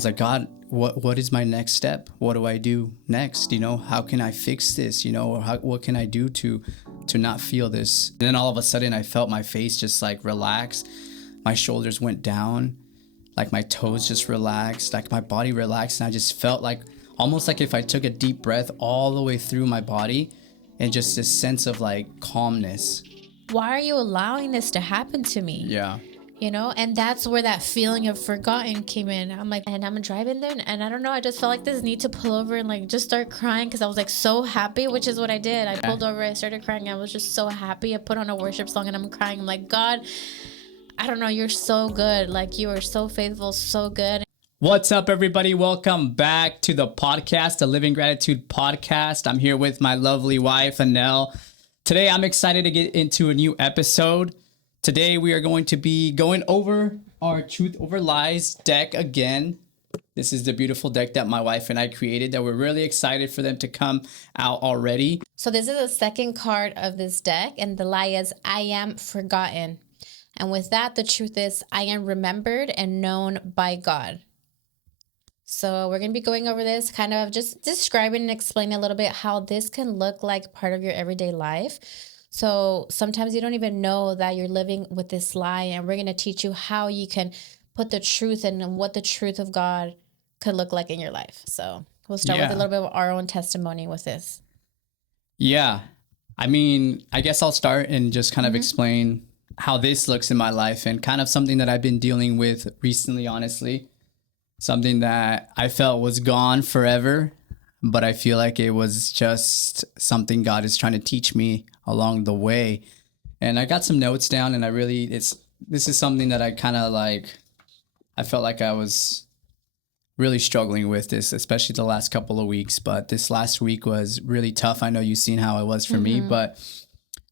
was like, God, what is my next step? What do I do next? How can I fix this? Or what can I do to not feel this? And then all of a sudden I felt my face just like relax. My shoulders went down, like my toes just relaxed, like my body relaxed. And I just felt like almost like if I took a deep breath all the way through my body, and just this sense of like calmness. Why are you allowing this to happen to me? Yeah. And that's where that feeling of forgotten came in. I'm like, and I'm driving there, and I don't know, I just felt like this need to pull over and like just start crying because I was like so happy, which is what I did. I pulled over, I started crying. I was just so happy. I put on a worship song and I'm crying. I'm like, God, I don't know, you're so good. Like, you are so faithful, so good. What's up, everybody? Welcome back to the podcast, the Living Gratitude podcast. I'm here with my lovely wife, Anel. Today, I'm excited to get into a new episode. Today, we are going to be going over our Truth Over Lies deck again. This is the beautiful deck that my wife and I created that we're really excited for them to come out already. So this is the second card of this deck, and the lie is, I am forgotten. And with that, the truth is, I am remembered and known by God. So we're going to be going over this, kind of just describing and explaining a little bit how this can look like part of your everyday life. So sometimes you don't even know that you're living with this lie, and we're going to teach you how you can put the truth in and what the truth of God could look like in your life. So we'll start with a little bit of our own testimony with this. Yeah. I guess I'll start and just kind of explain how this looks in my life and kind of something that I've been dealing with recently, honestly. Something that I felt was gone forever, but I feel like it was just something God is trying to teach me along the way. And I got some notes down, and this is something that I kind of like, I felt like I was really struggling with this, especially the last couple of weeks. But this last week was really tough. I know you've seen how it was for me, but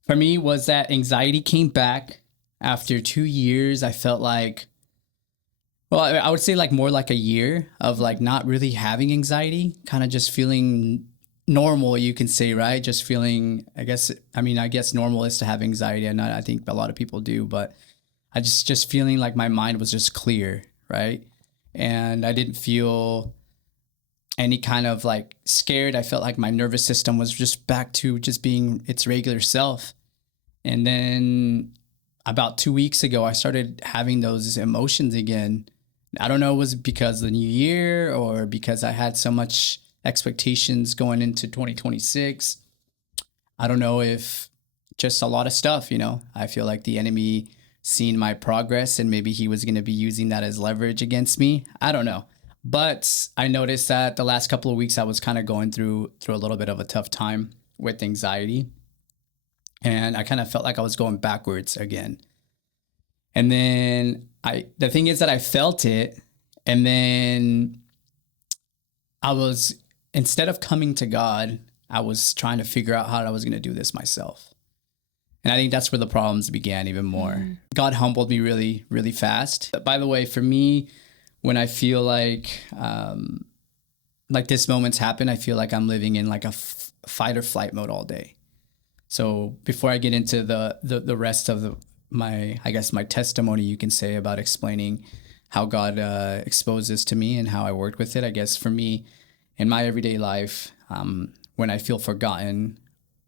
for me was that anxiety came back after 2 years. I felt like, well, I would say like more like a year of like not really having anxiety, kind of just feeling normal, you can say, right? Just feeling, I guess normal is to have anxiety. And I think a lot of people do, but I just feeling like my mind was just clear, right? And I didn't feel any kind of like scared. I felt like my nervous system was just back to just being its regular self. And then about 2 weeks ago, I started having those emotions again. I don't know, it was because of the new year or because I had so much expectations going into 2026. I don't know, if just a lot of stuff, I feel like the enemy seen my progress and maybe he was going to be using that as leverage against me. I don't know. But I noticed that the last couple of weeks I was kind of going through a little bit of a tough time with anxiety. And I kind of felt like I was going backwards again. And then the thing is that I felt it, and then instead of coming to God, I was trying to figure out how I was going to do this myself. And I think that's where the problems began even more. God humbled me really, really fast. By the way, for me, when I feel like this moment's happen, I feel like I'm living in like a fight or flight mode all day. So before I get into the rest of my testimony, you can say, about explaining how God exposed this to me and how I worked with it. I guess for me, in my everyday life, when I feel forgotten,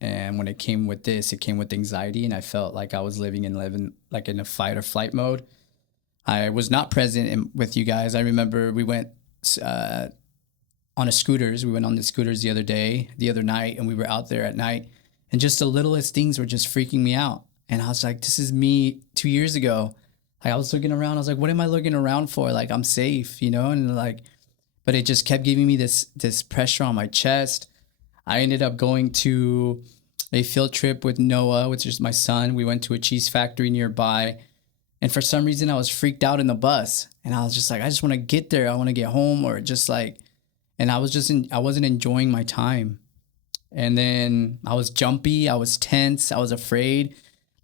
and when it came with anxiety, and I felt like I was living in a fight or flight mode. I was not present with you guys. I remember we went on the scooters the other night, and we were out there at night, and just the littlest things were just freaking me out. And I was like, this is me 2 years ago. Like, I was looking around. I was like, what am I looking around for? Like, I'm safe, and like, but it just kept giving me this pressure on my chest. I ended up going to a field trip with Noel, which is my son. We went to a cheese factory nearby. And for some reason, I was freaked out in the bus. And I was just like, I just want to get there. I want to get home, or just like, and I wasn't enjoying my time. And then I was jumpy. I was tense. I was afraid.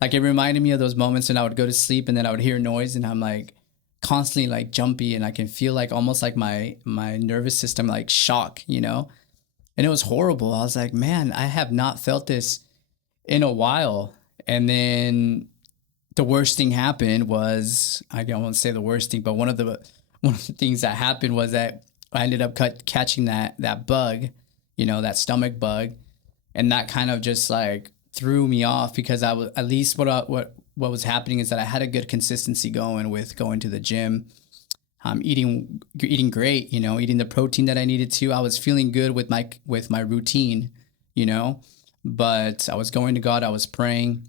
Like, it reminded me of those moments when I would go to sleep and then I would hear noise and I'm like constantly like jumpy, and I can feel like almost like my nervous system like shock, And it was horrible. I was like, man, I have not felt this in a while. And then the worst thing happened was, I won't say the worst thing, but one of one of the things that happened was that I ended up catching that bug, that stomach bug, and that kind of just like threw me off, because I was, at least what was happening is that I had a good consistency going with going to the gym, eating great, eating the protein that I needed to. I was feeling good with my routine, but I was going to God, I was praying,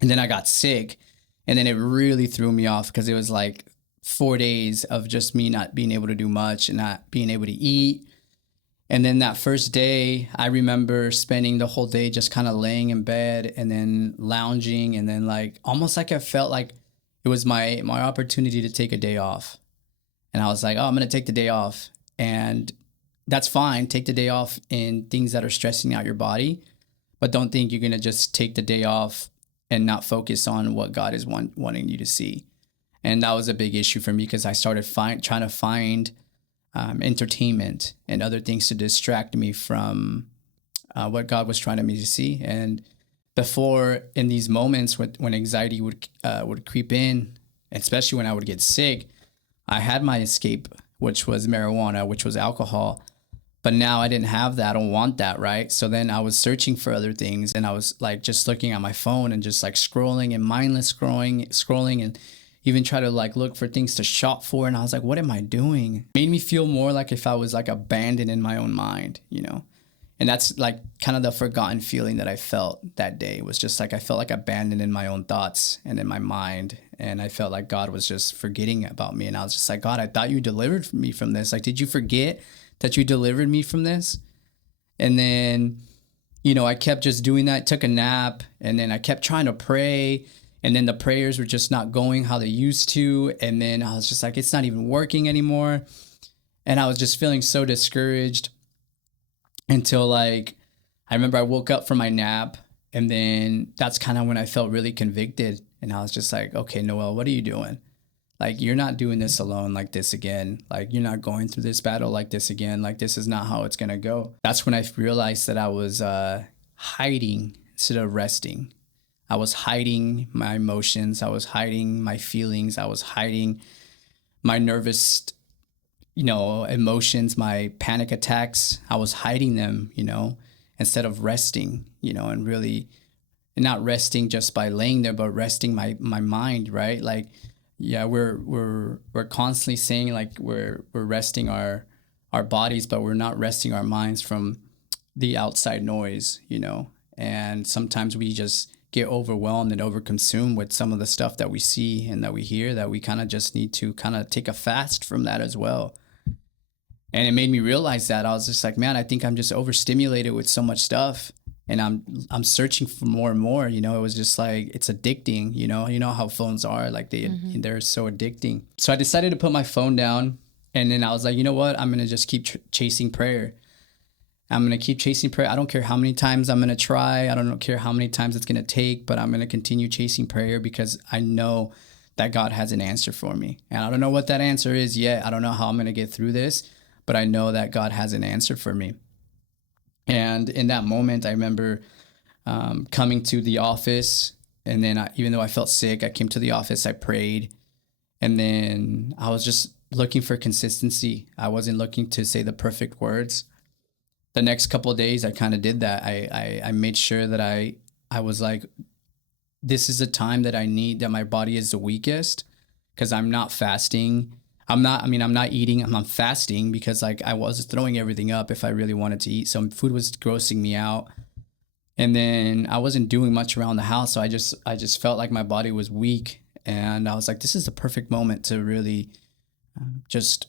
and then I got sick, and then it really threw me off, because it was like 4 days of just me not being able to do much and not being able to eat. And then that first day, I remember spending the whole day just kind of laying in bed and then lounging, and then like almost like I felt like it was my opportunity to take a day off. And I was like, oh, I'm going to take the day off. And that's fine. Take the day off in things that are stressing out your body, but don't think you're going to just take the day off and not focus on what God is wanting you to see. And that was a big issue for me, because I started trying to find entertainment and other things to distract me from what God was trying me to see. And before, in these moments when anxiety would creep in, especially when I would get sick, I had my escape, which was marijuana, which was alcohol. But now I didn't have that. I don't want that, right? So then I was searching for other things, and I was like just looking at my phone and just like scrolling and mindless scrolling and even try to like look for things to shop for. And I was like, what am I doing? It made me feel more like if I was like abandoned in my own mind, And that's like kind of the forgotten feeling that I felt that day. It was just like I felt like abandoned in my own thoughts and in my mind. And I felt like God was just forgetting about me. And I was just like, God, I thought you delivered me from this. Like, did you forget that you delivered me from this? And then, I kept just doing that, took a nap, and then I kept trying to pray. And then the prayers were just not going how they used to. And then I was just like, it's not even working anymore. And I was just feeling so discouraged until like, I remember I woke up from my nap, and then that's kind of when I felt really convicted. And I was just like, okay, Noel, what are you doing? Like, you're not doing this alone like this again. Like, you're not going through this battle like this again. Like, this is not how it's going to go. That's when I realized that I was hiding instead of resting. I was hiding my emotions. I was hiding my feelings. I was hiding my nervous, emotions, my panic attacks. I was hiding them, instead of resting, and really not resting just by laying there, but resting my mind, right? Like, yeah, we're constantly saying like we're resting our bodies, but we're not resting our minds from the outside noise, And sometimes we just get overwhelmed and overconsumed with some of the stuff that we see and that we hear, that we kind of just need to kind of take a fast from that as well. And it made me realize that I was just like, man, I think I'm just overstimulated with so much stuff, and I'm searching for more and more. It was just like, it's addicting. You know how phones are, like they're so addicting. So I decided to put my phone down, and then I was like, you know what? I'm gonna just keep chasing prayer. I'm going to keep chasing prayer. I don't care how many times I'm going to try. I don't care how many times it's going to take, but I'm going to continue chasing prayer, because I know that God has an answer for me. And I don't know what that answer is yet. I don't know how I'm going to get through this, but I know that God has an answer for me. And in that moment, I remember coming to the office, and then even though I felt sick, I came to the office, I prayed, and then I was just looking for consistency. I wasn't looking to say the perfect words. The next couple of days, I kind of did that. I made sure that I was like, this is the time that I need, that my body is the weakest, because I'm not fasting. I'm not eating. I'm fasting, because like I was throwing everything up if I really wanted to eat. So food was grossing me out. And then I wasn't doing much around the house. So I just felt like my body was weak. And I was like, this is the perfect moment to really just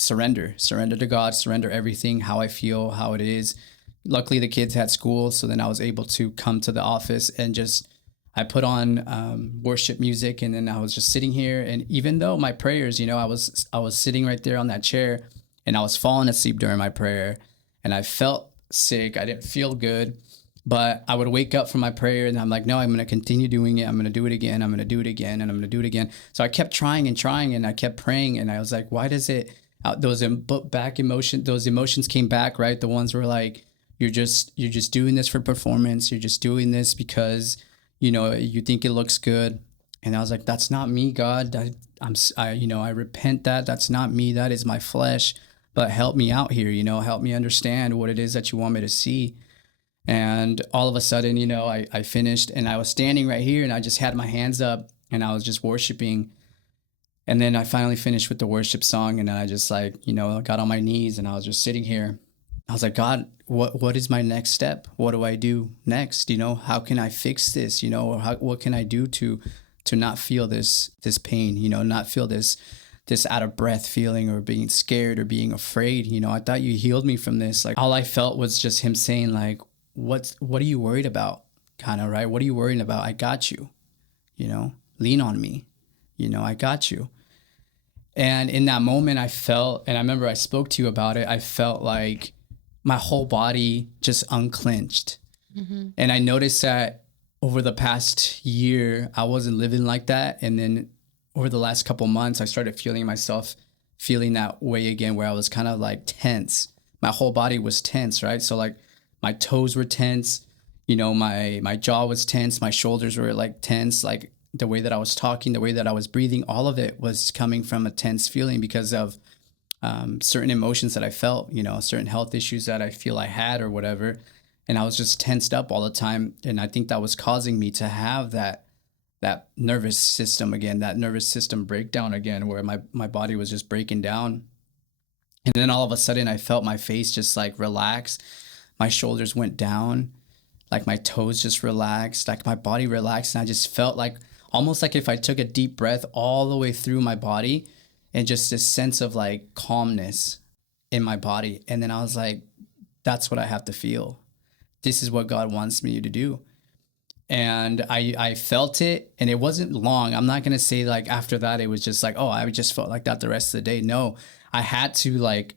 surrender to God, surrender everything, how I feel, how it is. Luckily, the kids had school, so then I was able to come to the office and I put on worship music, and then I was just sitting here. And even though my prayers, I was sitting right there on that chair, and I was falling asleep during my prayer, and I felt sick. I didn't feel good, but I would wake up from my prayer, and I'm like, no, I'm going to continue doing it. I'm going to do it again. I'm going to do it again, and I'm going to do it again. So I kept trying, and I kept praying, and I was like, why does it? Those emotions came back, right? The ones were like, you're just doing this for performance. You're just doing this because, you think it looks good. And I was like, that's not me, God. I repent that. That's not me. That is my flesh. But help me out here, help me understand what it is that you want me to see. And all of a sudden, I finished and I was standing right here and I just had my hands up and I was just worshiping. And then I finally finished with the worship song and I just got on my knees and I was just sitting here. I was like, God, what is my next step? What do I do next? How can I fix this? What can I do to not feel this pain, not feel this out of breath feeling or being scared or being afraid. I thought you healed me from this. Like all I felt was just him saying like, what are you worried about? Kind of, right? What are you worrying about? I got you, lean on me, I got you. And in that moment I felt, and I remember I spoke to you about it, I felt like my whole body just unclenched. Mm-hmm. And I noticed that over the past year, I wasn't living like that. And then over the last couple months, I started feeling myself feeling that way again, where I was kind of like tense. My whole body was tense, right? So like my toes were tense, my jaw was tense, my shoulders were like tense, like the way that I was talking, the way that I was breathing, all of it was coming from a tense feeling because of certain emotions that I felt, certain health issues that I feel I had or whatever. And I was just tensed up all the time. And I think that was causing me to have that nervous system again, that nervous system breakdown again, where my body was just breaking down. And then all of a sudden I felt my face just like relax. My shoulders went down, like my toes just relaxed, like my body relaxed. And I just felt like almost like if I took a deep breath all the way through my body and just this sense of like calmness in my body. And then I was like, that's what I have to feel. This is what God wants me to do. And I felt it, and it wasn't long. I'm not going to say like after that, it was just like, oh, I just felt like that the rest of the day. No, I had to like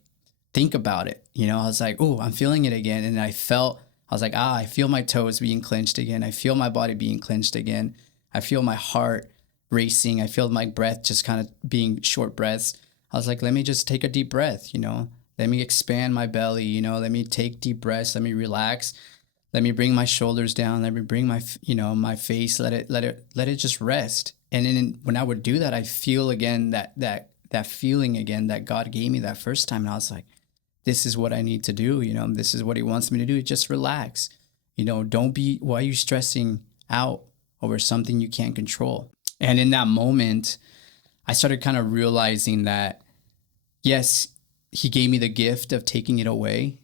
think about it. I was like, oh, I'm feeling it again. And I was like, I feel my toes being clenched again. I feel my body being clenched again. I feel my heart racing. I feel my breath just kind of being short breaths. I was like, let me just take a deep breath, let me expand my belly, let me take deep breaths. Let me relax. Let me bring my shoulders down. Let me bring my, my face. Let it just rest. And then when I would do that, I feel again that feeling again that God gave me that first time. And I was like, this is what I need to do. This is what he wants me to do. Just relax. Why are you stressing out over something you can't control? And in that moment, I started kind of realizing that, yes, he gave me the gift of taking it away,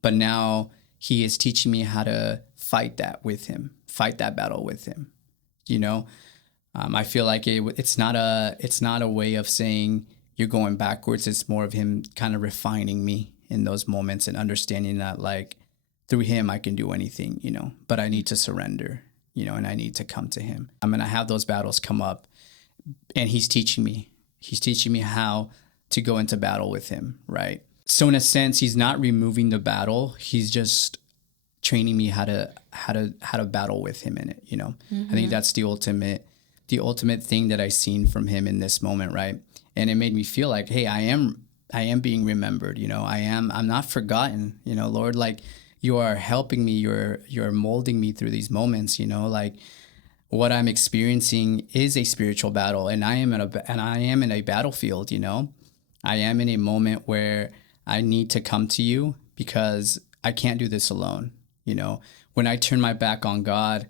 but now he is teaching me how to fight that battle with him. I feel like it's not a way of saying you're going backwards. It's more of him kind of refining me in those moments and understanding that like through him, I can do anything, but I need to surrender, and I need to come to him. I'm going to have those battles come up, and he's teaching me how to go into battle with him. Right. So in a sense, he's not removing the battle. He's just training me how to battle with him in it. Mm-hmm. I think that's the ultimate thing that I seen from him in this moment. Right. And it made me feel like, hey, I am being remembered. I'm not forgotten, Lord, like you are helping me. You're molding me through these moments, like what I'm experiencing is a spiritual battle, and I am in a battlefield. I am in a moment where I need to come to you because I can't do this alone. When I turn my back on God,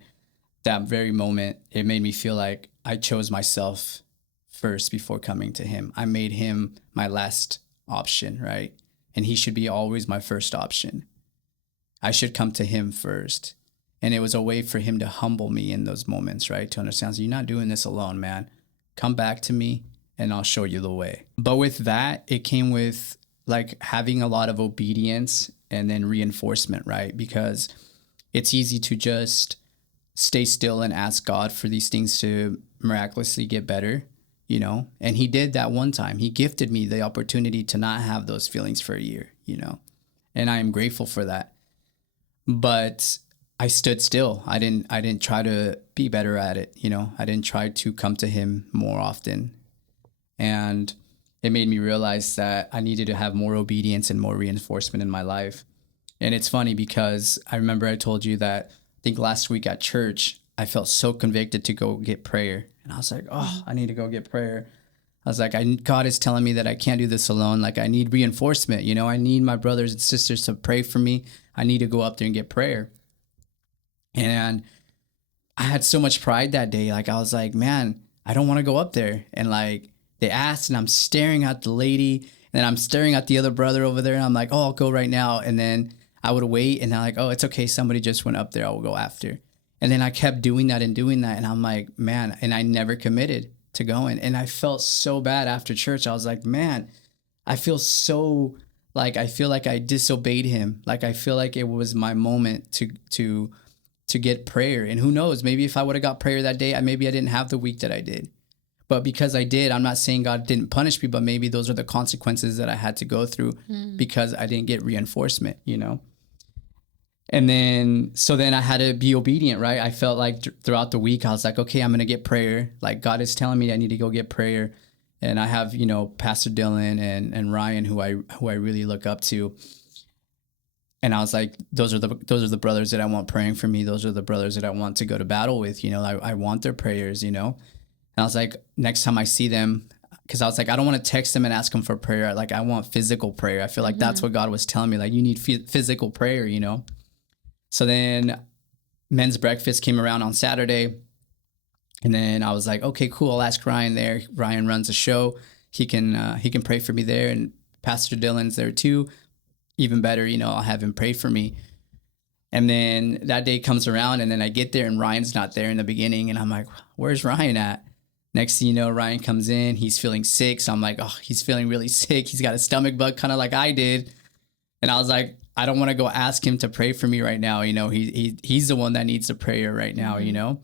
that very moment, it made me feel like I chose myself first before coming to him. I made him my last option, right? And he should be always my first option. I should come to him first. And it was a way for him to humble me in those moments, right? To understand, so you're not doing this alone, man. Come back to me and I'll show you the way. But with that, it came with like having a lot of obedience and then reinforcement, right? Because it's easy to just stay still and ask God for these things to miraculously get better, and he did that one time. He gifted me the opportunity to not have those feelings for a year, and I am grateful for that. But I stood still. I didn't try to be better at it. I didn't try to come to him more often. And it made me realize that I needed to have more obedience and more reinforcement in my life. And it's funny because I remember I told you that I think last week at church, I felt so convicted to go get prayer. And I was like, oh, I need to go get prayer. I was like, God is telling me that I can't do this alone. Like, I need reinforcement. You know, I need my brothers and sisters to pray for me. I need to go up there and get prayer. And I had so much pride that day. Like, I was like, man, I don't want to go up there. And like, they asked, and I'm staring at the lady, and then I'm staring at the other brother over there. And I'm like, oh, I'll go right now. And then I would wait, and they're like, oh, it's okay. Somebody just went up there. I will go after. And then I kept doing that. And I'm like, man, and I never committed to going. And I felt so bad after church. I was like, man, I feel so like, I feel like I disobeyed him. Like, I feel like it was my moment to get prayer. And who knows, maybe if I would have got prayer that day, maybe I didn't have the week that I did. But because I did, I'm not saying God didn't punish me, but maybe those are the consequences that I had to go through because I didn't get reinforcement, you know? And then, so then I had to be obedient, right? I felt like throughout the week, I was like, okay, I'm going to get prayer. Like, God is telling me I need to go get prayer. And I have, you know, Pastor Dylan and Ryan, who I really look up to. And I was like, those are the brothers that I want praying for me. Those are the brothers that I want to go to battle with. You know, I want their prayers, you know? And I was like, next time I see them, because I was like, I don't want to text them and ask them for prayer. Like, I want physical prayer. I feel like that's what God was telling me. Like, you need physical prayer, you know? So then men's breakfast came around on Saturday. And then I was like, okay, cool. I'll ask Ryan there. Ryan runs a show. He can pray for me there. And Pastor Dylan's there too. Even better, you know, I'll have him pray for me. And then that day comes around, and then I get there and Ryan's not there in the beginning. And I'm like, where's Ryan at? Next thing you know, Ryan comes in, he's feeling sick. So I'm like, oh, he's feeling really sick. He's got a stomach bug, kind of like I did. And I was like, I don't want to go ask him to pray for me right now. You know, he's the one that needs a prayer right now, you know?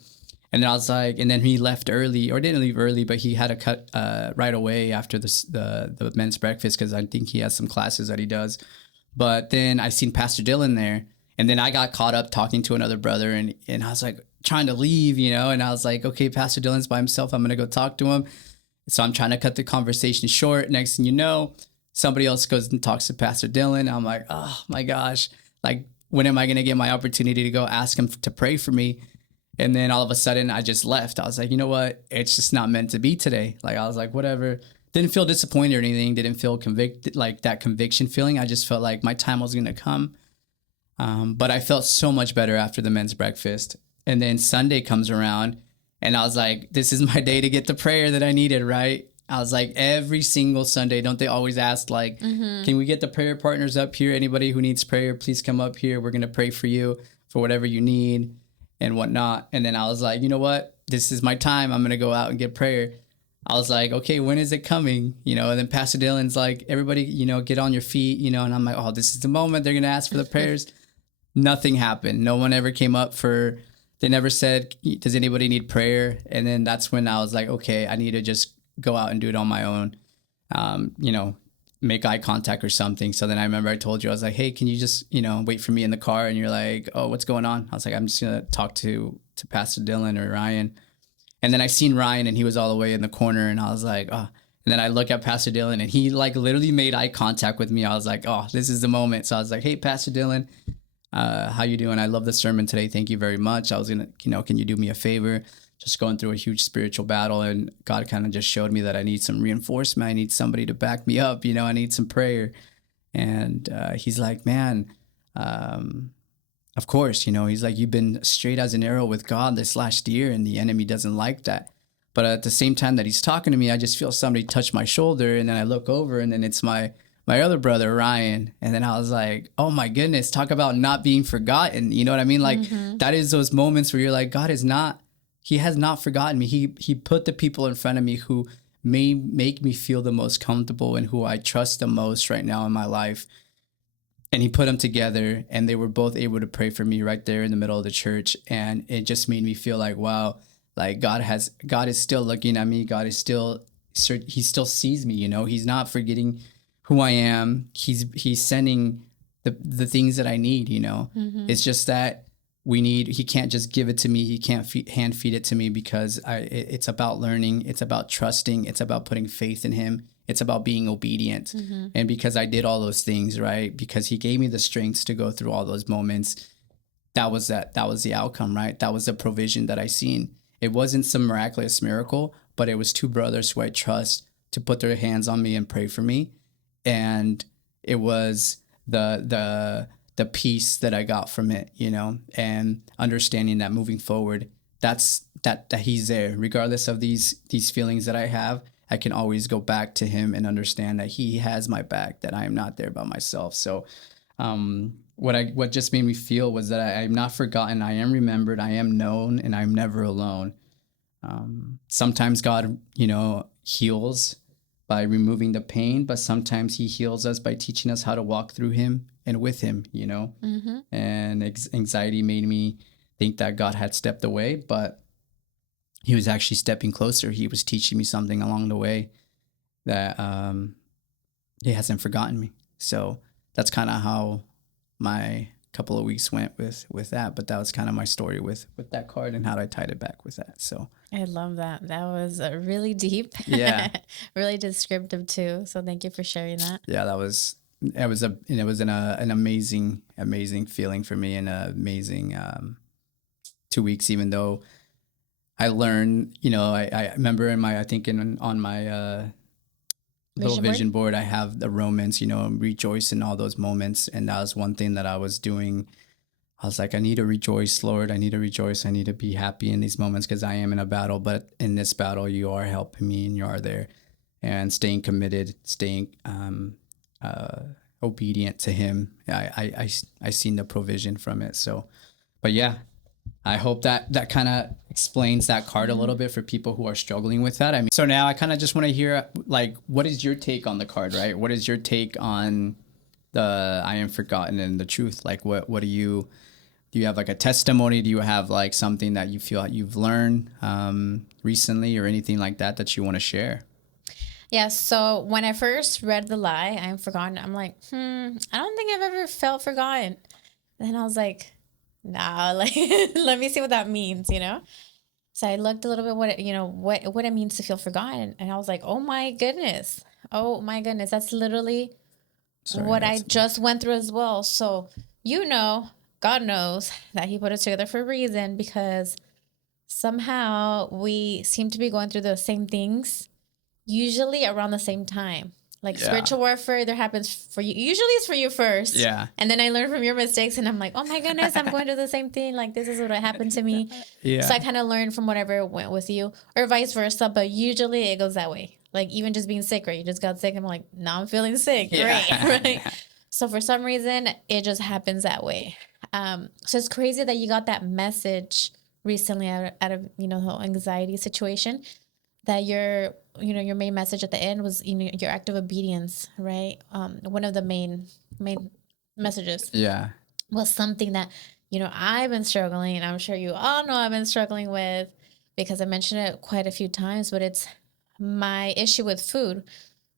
And then I was like, and then he left early, or didn't leave early, but he had to cut right away after the men's breakfast, because I think he has some classes that he does. But then I seen Pastor Dylan there, and then I got caught up talking to another brother, and I was like trying to leave, you know, and I was like, okay, Pastor Dylan's by himself. I'm going to go talk to him. So I'm trying to cut the conversation short. Next thing you know, somebody else goes and talks to Pastor Dylan. I'm like, oh my gosh, like, when am I going to get my opportunity to go ask him to pray for me? And then all of a sudden I just left. I was like, you know what? It's just not meant to be today. Like, I was like, whatever. Didn't feel disappointed or anything. Didn't feel convicted, like that conviction feeling. I just felt like my time was going to come. But I felt so much better after the men's breakfast. And then Sunday comes around, and I was like, this is my day to get the prayer that I needed, right? I was like, every single Sunday, don't they always ask, like, can we get the prayer partners up here? Anybody who needs prayer, please come up here. We're going to pray for you for whatever you need and whatnot. And then I was like, you know what? This is my time. I'm going to go out and get prayer. I was like, okay, when is it coming? You know, and then Pastor Dylan's like, everybody, you know, get on your feet, you know, and I'm like, oh, this is the moment they're going to ask for the prayers. Nothing happened. No one ever came up they never said, does anybody need prayer? And then that's when I was like, okay, I need to just go out and do it on my own, you know, make eye contact or something. So then I remember I told you, I was like, hey, can you just, you know, wait for me in the car? And you're like, oh, what's going on? I was like, I'm just going to talk to Pastor Dylan or Ryan. And then I seen Ryan, and he was all the way in the corner, and I was like, oh. And then I look at Pastor Dylan, and he like literally made eye contact with me. I was like, oh, this is the moment. So I was like, hey, Pastor Dylan, how you doing? I love the sermon today. Thank you very much. I was going to, you know, can you do me a favor? Just going through a huge spiritual battle, and God kind of just showed me that I need some reinforcement. I need somebody to back me up. You know, I need some prayer. And he's like, man, of course, you know, he's like, you've been straight as an arrow with God this last year, and the enemy doesn't like that. But at the same time that he's talking to me, I just feel somebody touch my shoulder, and then I look over, and then it's my other brother, Ryan. And then I was like, oh my goodness, talk about not being forgotten. You know what I mean? Like, that is those moments where you're like, God he has not forgotten me. He put the people in front of me who may make me feel the most comfortable and who I trust the most right now in my life. And he put them together, and they were both able to pray for me right there in the middle of the church. And it just made me feel like, wow, like God is still looking at me. God is still, he still sees me, you know, he's not forgetting who I am. He's sending the things that I need, you know. It's just that he can't just give it to me. He can't hand feed it to me, because it's about learning. It's about trusting. It's about putting faith in him. It's about being obedient. And because I did all those things, right? Because he gave me the strength to go through all those moments. That was the outcome, right? That was the provision that I seen. It wasn't some miraculous miracle, but it was two brothers who I trust to put their hands on me and pray for me. And it was the peace that I got from it, you know, and understanding that moving forward, that he's there regardless of these feelings that I have. I can always go back to him and understand that he has my back, that I am not there by myself. So what just made me feel was that I'm not forgotten, I am remembered, I am known, and I'm never alone. Sometimes God, you know, heals by removing the pain, but sometimes he heals us by teaching us how to walk through him and with him, you know. And anxiety made me think that God had stepped away, but he was actually stepping closer. He was teaching me something along the way that he hasn't forgotten me. So that's kind of how my couple of weeks went with that. But that was kind of my story with that card and how I tied it back with that. So I love that. That was really deep. Yeah. Really descriptive too. So thank you for sharing that. yeah, it was an amazing feeling for me, and an amazing 2 weeks. Even though I learned, you know, I remember on my little vision board, I have the Romans, you know, rejoice in all those moments. And that was one thing that I was doing. I was like, I need to rejoice, Lord. I need to rejoice. I need to be happy in these moments because I am in a battle. But in this battle, you are helping me and you are there. And staying committed, staying obedient to him. I seen the provision from it. So, but yeah, I hope that kind of explains that card a little bit for people who are struggling with that. I mean, so now I kind of just want to hear, like, what is your take on the card, right? What is your take on the I am forgotten and the truth? Like, what do you have, like a testimony? Do you have like something that you feel like you've learned recently or anything like that you want to share? Yeah, so when I first read the lie, I'm forgotten, I'm like, I don't think I've ever felt forgotten. And then I was like, nah, like, let me see what that means, you know? So I looked a little bit what it means to feel forgotten. And I was like, oh my goodness. Oh my goodness. That's literally what I just went through as well. So, you know, God knows that he put us together for a reason, because somehow we seem to be going through the same things, usually around the same time. Like spiritual warfare either happens for you. Usually it's for you first. Yeah. And then I learn from your mistakes and I'm like, oh my goodness, I'm going through the same thing. Like, this is what happened to me. Yeah. So I kind of learned from whatever went with you, or vice versa. But usually it goes that way. Like, even just being sick, right? You just got sick. I'm like, now I'm feeling sick. Yeah. Great. Right. So for some reason, it just happens that way. So it's crazy that you got that message recently out of, you know, the whole anxiety situation, that your main message at the end was, you know, your act of obedience, right? One of the main messages was something that, you know, I've been struggling, and I'm sure you all know I've been struggling with, because I mentioned it quite a few times, but it's my issue with food,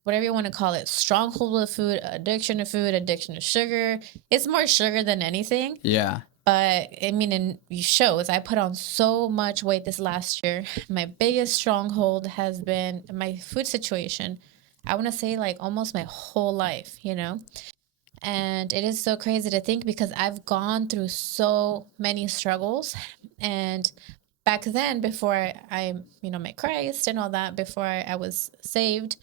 whatever you want to call it, stronghold with food, addiction to sugar. It's more sugar than anything. Yeah. But I mean, in shows, I put on so much weight this last year. My biggest stronghold has been my food situation. I want to say like almost my whole life, you know? And it is so crazy to think, because I've gone through so many struggles. And back then, before I met Christ and all that, before I was saved,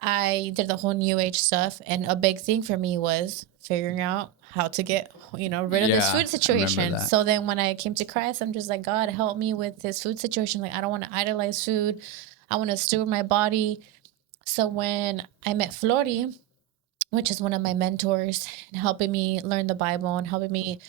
I did the whole new age stuff. And a big thing for me was figuring out how to get, rid of this food situation. So then when I came to Christ, I'm just like, God, help me with this food situation. Like, I don't want to idolize food. I want to steward my body. So when I met Flori, which is one of my mentors, and helping me learn the Bible and helping me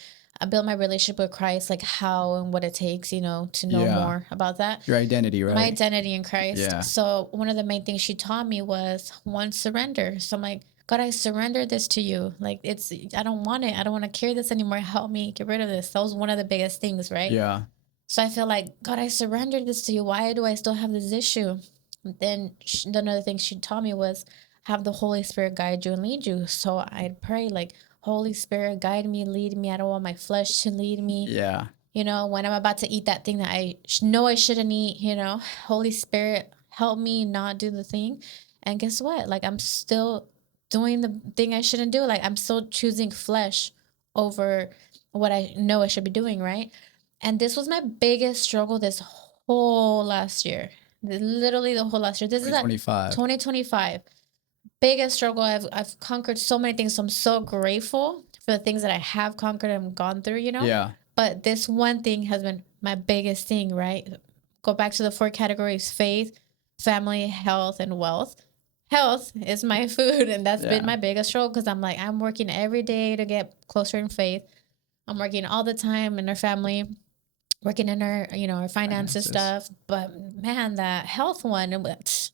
build my relationship with Christ, like how and what it takes, to know more about that. Your identity, right? My identity in Christ. Yeah. So one of the main things she taught me was, one, surrender. So I'm like, God, I surrender this to you. Like, I don't want it. I don't want to carry this anymore. Help me get rid of this. That was one of the biggest things, right? Yeah. So I feel like, God, I surrendered this to you. Why do I still have this issue? Then another thing she taught me was, have the Holy Spirit guide you and lead you. So I'd pray like, Holy Spirit, guide me, lead me. I don't want my flesh to lead me. Yeah. When I'm about to eat that thing that I know I shouldn't eat, Holy Spirit, help me not do the thing. And guess what? Like, I'm still doing the thing I shouldn't do. Like, I'm still choosing flesh over what I know I should be doing, right? And this was my biggest struggle this whole last year. Literally the whole last year. This is 2025. 2025. Biggest struggle. I've conquered so many things. So I'm so grateful for the things that I have conquered and gone through, you know? Yeah. But this one thing has been my biggest thing, right? Go back to the 4 categories: faith, family, health, and wealth. Health is my food, and that's been my biggest struggle because I'm working every day to get closer in faith. I'm working all the time in our family, working in our, our finances stuff. But man, that health one,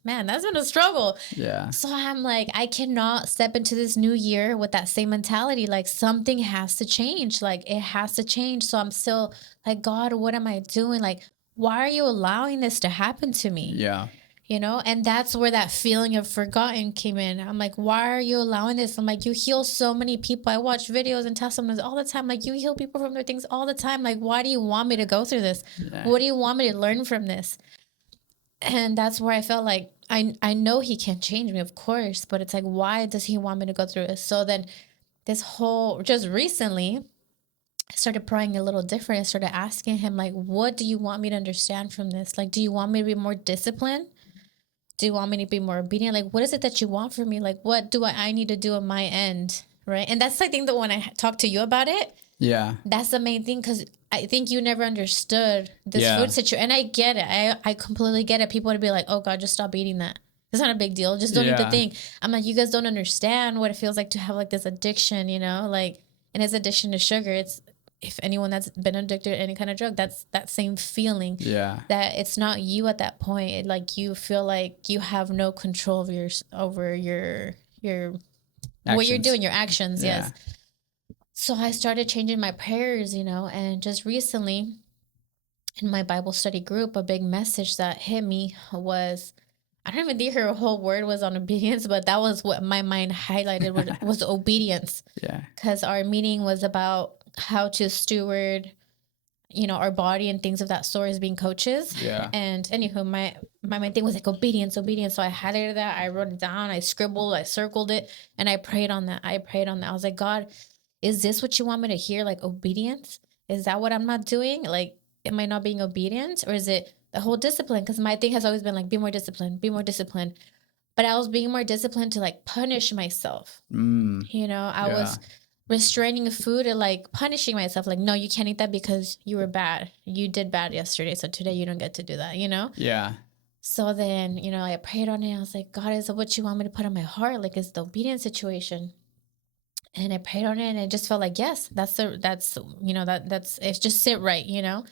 man, that's been a struggle. Yeah. So I'm like, I cannot step into this new year with that same mentality. Like, something has to change. Like, it has to change. So I'm still like, God, what am I doing? Like, why are you allowing this to happen to me? Yeah. And that's where that feeling of forgotten came in. I'm like, why are you allowing this? I'm like, you heal so many people. I watch videos and testimonies all the time. Like, you heal people from their things all the time. Like, why do you want me to go through this? Yeah. What do you want me to learn from this? And that's where I felt like, I know he can change me, of course, but it's like, why does he want me to go through this? So then just recently, I started praying a little different. I started asking him, like, what do you want me to understand from this? Like, do you want me to be more disciplined? Do you want me to be more obedient? Like, what is it that you want from me? Like, what do I need to do on my end? Right. And that's, I think, that when I talked to you about it, yeah, that's the main thing. Because I think you never understood this food situation. And I get it. I completely get it. People would be like, oh God, just stop eating that. It's not a big deal. Just don't eat the thing. I'm like, you guys don't understand what it feels like to have like this addiction, like, and it's addiction to sugar. It's, if anyone that's been addicted to any kind of drug, that's that same feeling. Yeah. That it's not you at that point. Like, you feel like you have no control of over your actions. What you're doing, your actions. Yeah. Yes. So I started changing my prayers, and just recently in my Bible study group, a big message that hit me was, I don't even think her whole word was on obedience, but that was what my mind highlighted was obedience. Yeah. Because our meeting was about how to steward, our body and things of that sort as being coaches. Yeah. And anywho, my main thing was like obedience. So I highlighted that. I wrote it down. I scribbled, I circled it, and I prayed on that. I was like, God, is this what you want me to hear? Like, obedience? Is that what I'm not doing? Like, am I not being obedient? Or is it the whole discipline? Because my thing has always been like, be more disciplined, be more disciplined. But I was being more disciplined to like punish myself. I was restraining food and like punishing myself. Like, no, you can't eat that because you were bad. You did bad yesterday. So today you don't get to do that, Yeah. So then, I prayed on it. I was like, God, is that what you want me to put on my heart? Like, is the obedience situation? And I prayed on it, and it just felt like, yes, that's it's just sit right, So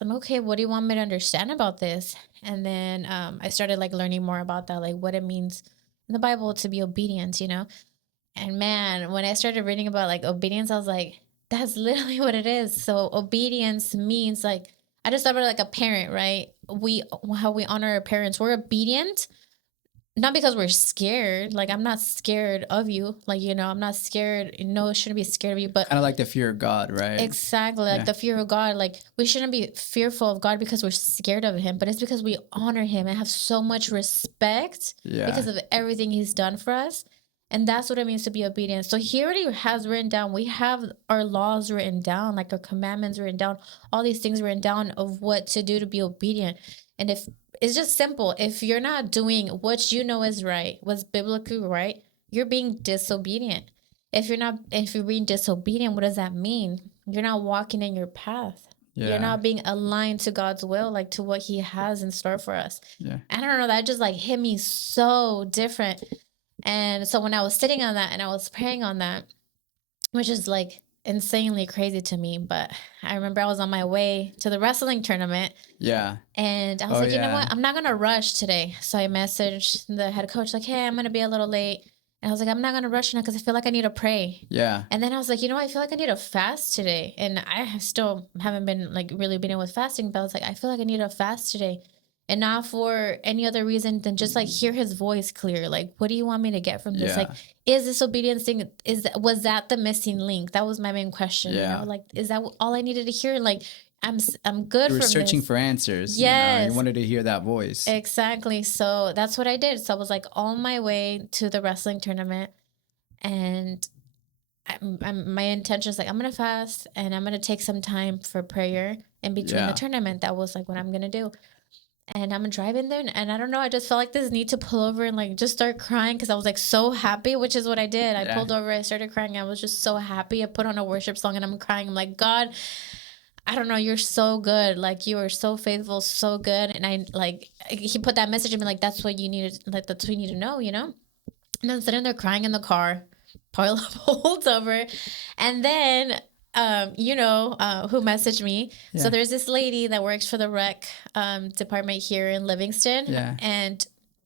I'm okay. What do you want me to understand about this? And then I started like learning more about that, like what it means in the Bible to be obedient, And man, when I started reading about like obedience, I was like, that's literally what it is. So obedience means like, I just thought about like a parent, right? How we honor our parents. We're obedient. Not because we're scared. Like, I'm not scared of you. Like, I'm not scared. No, I shouldn't be scared of you. But kind of like the fear of God, right? Exactly. Like the fear of God. Like, we shouldn't be fearful of God because we're scared of him. But it's because we honor him and have so much respect because of everything he's done for us. And that's what it means to be obedient. So he already has written down, we have our laws written down, like our commandments written down, all these things written down of what to do to be obedient. And if it's just simple, if you're not doing what you know is right, what's biblically right, you're being disobedient. If you're being disobedient, what does that mean? You're not walking in your path. Yeah. You're not being aligned to God's will, like to what he has in store for us. Yeah. I don't know, that just like hit me so different. And so when I was sitting on that and I was praying on that, which is like insanely crazy to me, but I remember I was on my way to the wrestling tournament. Yeah. And I was like, you know what? I'm not going to rush today. So I messaged the head coach like, hey, I'm going to be a little late. And I was like, I'm not going to rush now because I feel like I need to pray. Yeah. And then I was like, I feel like I need to fast today. And I still haven't been like really been in with fasting, but I was like, I feel like I need to fast today. And not for any other reason than just like hear his voice clear. Like, what do you want me to get from this? Like, is this obedience thing, was that the missing link? That was my main question. Yeah. Like, is that all I needed to hear? Like, I'm good. You were searching for answers. Yes. You wanted to hear that voice. Exactly. So that's what I did. So I was like on my way to the wrestling tournament, and my intention is like, I'm going to fast and I'm going to take some time for prayer in between the tournament. That was like what I'm going to do. And I'm driving there, and I don't know, I just felt like this need to pull over and like just start crying because I was like so happy, which is what I did. I Yeah. pulled over, I started crying. I was just so happy. I put on a worship song and I'm crying. I'm like, God, I don't know, you're so good. Like you are so faithful, so good. And I like he put that message in me like that's what you need to like that's what you need to know, you know? And I'm sitting there crying in the car. Paul pulls over, and then who messaged me. So Yeah. there's this lady that works for the rec department here in Livingston, Yeah. and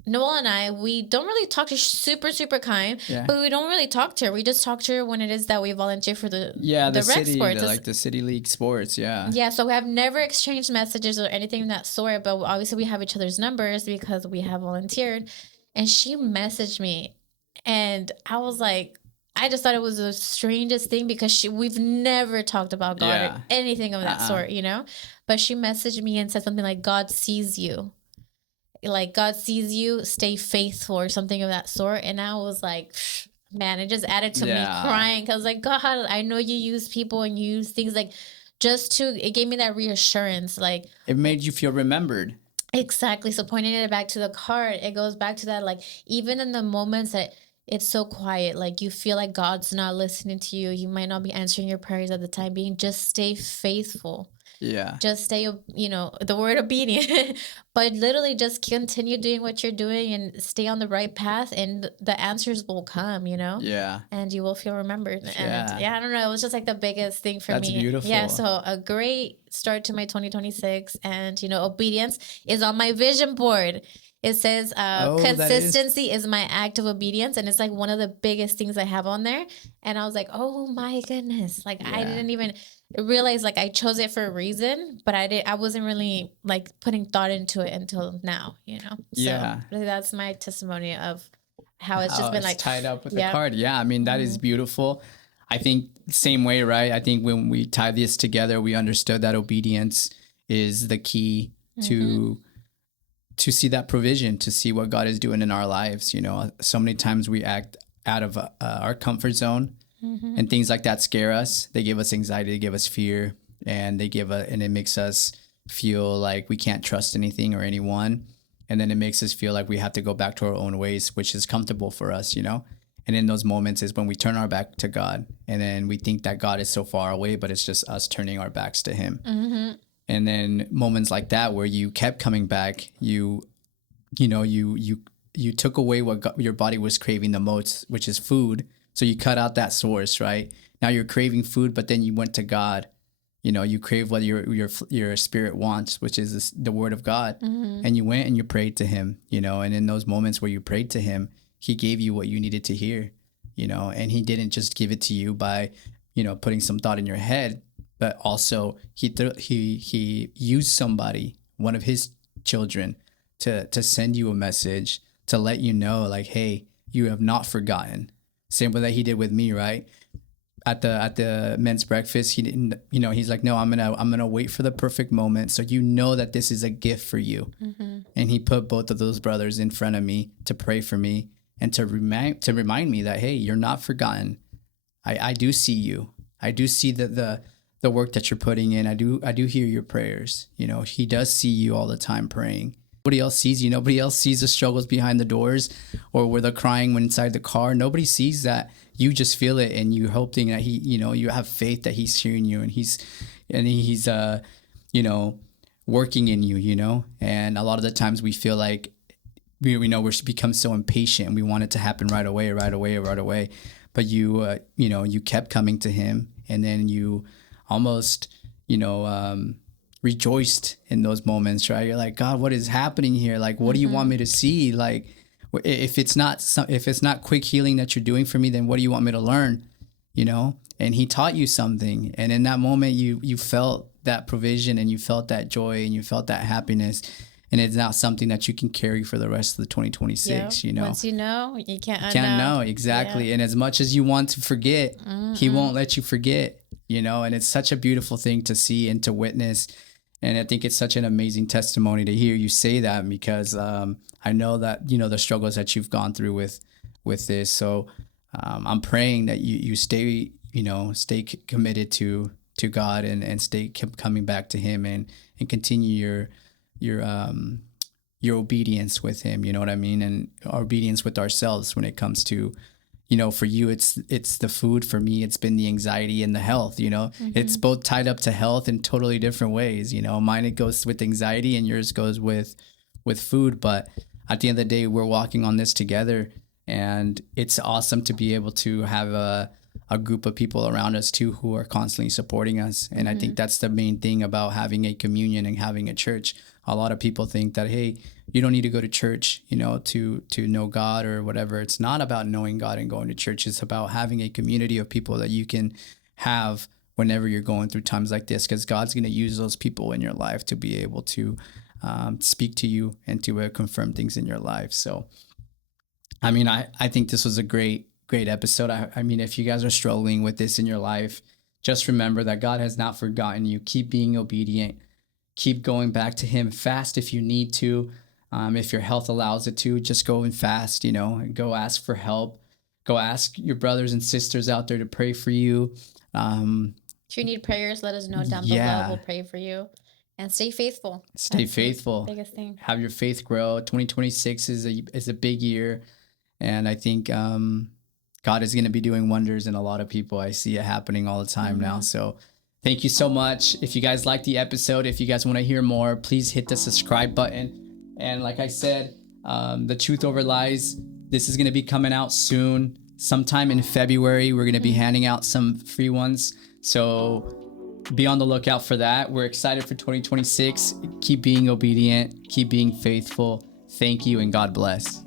Noel and I, we don't really talk to her. Super, super kind, Yeah. but we don't really talk to her. We just talk to her when it is that we volunteer for the The rec city, sports. like the city league sports. Yeah. Yeah, so we have never exchanged messages or anything of that sort, but obviously we have each other's numbers because we have volunteered. And she messaged me, and I was like, I just thought it was the strangest thing because we've never talked about God Yeah. or anything of that sort, you know? But she messaged me and said something like, God sees you. Like, God sees you, stay faithful or something of that sort. And I was like, man, it just added to me crying. Cause I was like, God, I know you use people and you use things like it gave me that reassurance. Like, It made you feel remembered. exactly. So pointing it back to the card, it goes back to that, like, even in the moments that it's so quiet, like you feel like God's not listening to you, he might not be answering your prayers at the time being, just stay faithful. Yeah. Just stay, the word obedient, but literally just continue doing what you're doing and stay on the right path, and the answers will come, Yeah. and you will feel remembered. Yeah. And I don't know. It was just like the biggest thing for That's me. beautiful. Yeah. So a great start to my 2026, and, obedience is on my vision board. It says consistency is my act of obedience. And it's like one of the biggest things I have on there. And I was like, oh my goodness. Like I didn't even realize like I chose it for a reason, but I wasn't really like putting thought into it until now, So that's my testimony of how it's just been like tied up with the card. Yeah. I mean, that is beautiful. I think same way, right? I think when we tie this together, we understood that obedience is the key to see that provision, to see what God is doing in our lives. So many times we act out of our comfort zone, and things like that scare us. They give us anxiety, they give us fear, and and it makes us feel like we can't trust anything or anyone. And then it makes us feel like we have to go back to our own ways, which is comfortable for us, And in those moments is when we turn our back to God, and then we think that God is so far away, but it's just us turning our backs to him. And then moments like that where you kept coming back, you took away what your body was craving the most, which is food. So you cut out that source, right? Now you're craving food, but then you went to God. You crave what your spirit wants, which is the word of God. And you went and you prayed to him, and in those moments where you prayed to him, he gave you what you needed to hear, and he didn't just give it to you by, putting some thought in your head, but also he used somebody, one of his children, to send you a message to let you know, like, hey, you have not forgotten. Same way that he did with me, right? At the men's breakfast, he didn't, he's like, no, I'm gonna wait for the perfect moment, so that this is a gift for you. And he put both of those brothers in front of me to pray for me and to remind me that, hey, you're not forgotten. I do see you. I do see the work that you're putting in. I do hear your prayers. He does see you all the time praying. Nobody else sees you. Nobody else sees the struggles behind the doors, or where they're crying when inside the car. Nobody sees that. You just feel it, and you're hoping that he, you have faith that he's hearing you, and he's working in you, And a lot of the times we feel like we become so impatient, and we want it to happen right away. But you kept coming to him, and then you almost, rejoiced in those moments, right? You're like, God, what is happening here? Like, what do you want me to see? Like, if it's not quick healing that you're doing for me, then what do you want me to learn? And he taught you something, and in that moment you felt that provision, and you felt that joy, and you felt that happiness. And it's not something that you can carry for the rest of the 2026, Once you know, you can't unknow. Can't know, exactly. Yeah. And as much as you want to forget, he won't let you forget, and it's such a beautiful thing to see and to witness. And I think it's such an amazing testimony to hear you say that, because I know that, the struggles that you've gone through with this. So I'm praying that you stay committed to God, and stay coming back to him, and continue your your obedience with him, you know what I mean? And our obedience with ourselves when it comes to, for you, it's the food. For me, it's been the anxiety and the health, it's both tied up to health in totally different ways. Mine, it goes with anxiety and yours goes with food. But at the end of the day, we're walking on this together, and it's awesome to be able to have a group of people around us too, who are constantly supporting us. And I think that's the main thing about having a communion and having a church. A lot of people think that, hey, you don't need to go to church, to know God or whatever. It's not about knowing God and going to church. It's about having a community of people that you can have whenever you're going through times like this, because God's going to use those people in your life to be able to speak to you and to confirm things in your life. So, I mean, I think this was a great episode. I mean, if you guys are struggling with this in your life, just remember that God has not forgotten you. Keep being obedient. Keep going back to him. Fast if you need to. If your health allows it to, just go and fast, and go ask for help. Go ask your brothers and sisters out there to pray for you. If you need prayers, let us know down below. We'll pray for you. And stay faithful. That's faithful. The biggest thing. Have your faith grow. 2026 is a big year. And I think God is going to be doing wonders in a lot of people. I see it happening all the time now. So thank you so much. If you guys like the episode, if you guys want to hear more, please hit the subscribe button. And like I said, The Truth Over Lies, this is going to be coming out soon. Sometime in February, we're going to be handing out some free ones. So be on the lookout for that. We're excited for 2026. Keep being obedient. Keep being faithful. Thank you, and God bless.